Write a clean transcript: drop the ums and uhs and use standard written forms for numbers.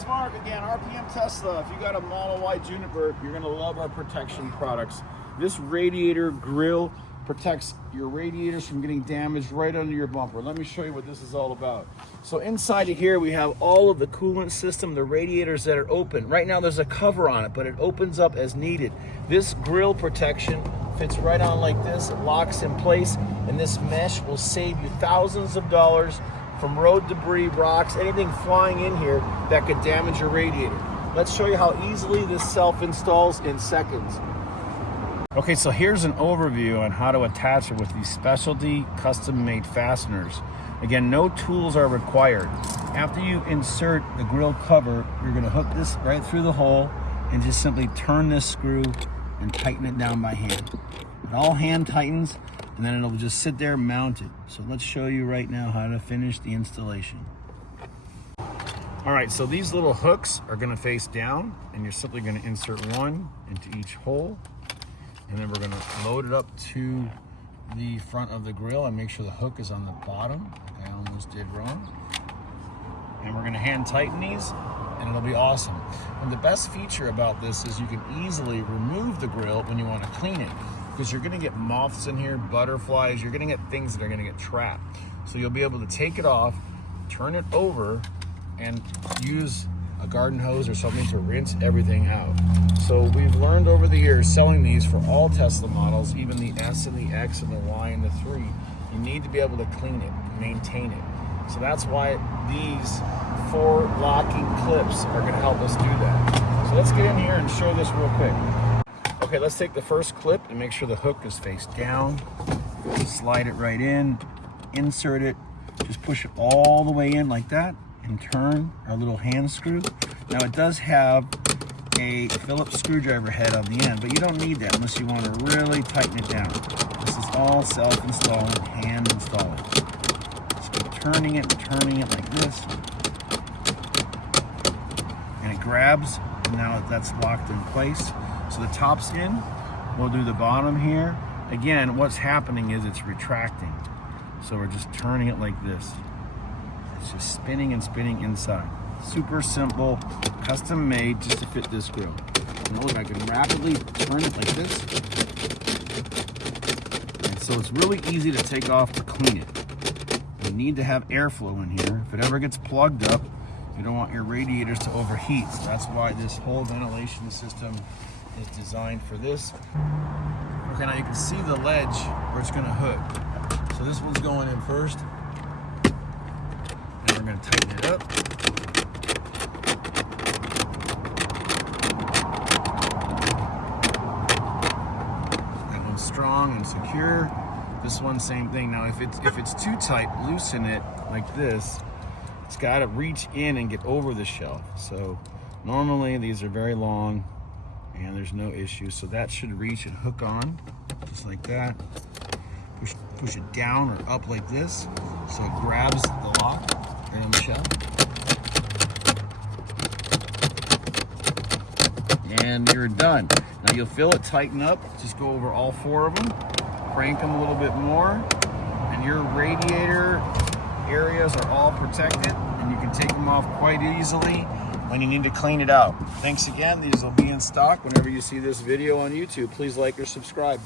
it's Mark again, RPM Tesla. If you got a Model Y Juniper, you're gonna love our protection products. This radiator grill protects your radiators from getting damaged right under your bumper. Let me show you what this is all about. So inside of here, we have all of the coolant system, the radiators that are open. Right now there's a cover on it, but it opens up as needed. This grill protection fits right on like this, it locks in place, and this mesh will save you thousands of dollars from road debris, rocks, anything flying in here that could damage your radiator. Let's show you how easily this self-installs in seconds. Okay, so here's an overview on how to attach it with these specialty custom-made fasteners. Again, no tools are required. After you insert the grill cover, you're gonna hook this right through the hole and just simply turn this screw and tighten it down by hand. It all hand tightens, and then it'll just sit there mounted. So let's show you right now how to finish the installation. All right, so these little hooks are gonna face down, and you're simply gonna insert one into each hole, and then we're gonna load it up to the front of the grill and make sure the hook is on the bottom. I almost did wrong. And we're gonna hand tighten these, and it'll be awesome. And the best feature about this is you can easily remove the grill when you wanna clean it, because you're gonna get moths in here, butterflies, you're gonna get things that are gonna get trapped. So you'll be able to take it off, turn it over, and use a garden hose or something to rinse everything out. So we've learned over the years selling these for all Tesla models, even the S and the X and the Y and the 3, you need to be able to clean it, maintain it. So that's why these 4 locking clips are gonna help us do that. So let's get in here and show this real quick. Okay, let's take the first clip and make sure the hook is face down. Slide it right in, insert it, just push it all the way in like that, and turn our little hand screw. Now it does have a Phillips screwdriver head on the end, but you don't need that unless you want to really tighten it down. This is all self-installing, hand installing. Just keep turning it like this. And it grabs, and now that's locked in place. So the top's in, we'll do the bottom here. Again, what's happening is it's retracting. So we're just turning it like this. It's just spinning and spinning inside. Super simple, custom made just to fit this grill. And look, I can rapidly turn it like this. And so it's really easy to take off to clean it. You need to have airflow in here. If it ever gets plugged up, you don't want your radiators to overheat. So that's why this whole ventilation system is designed for this. Okay, now you can see the ledge where it's gonna hook. So this one's going in first. And we're gonna tighten it up. That one's strong and secure. This one, same thing. Now if it's too tight, loosen it like this. It's gotta reach in and get over the shelf. So normally these are very long and there's no issue. So that should reach and hook on, just like that. Push it down or up like this, so it grabs the lock right on the shelf. And you're done. Now you'll feel it tighten up. Just go over all 4 of them, crank them a little bit more, and your radiator areas are all protected, and you can take them off quite easily when you need to clean it out. Thanks again. These will be in stock whenever you see this video on YouTube. Please like or subscribe.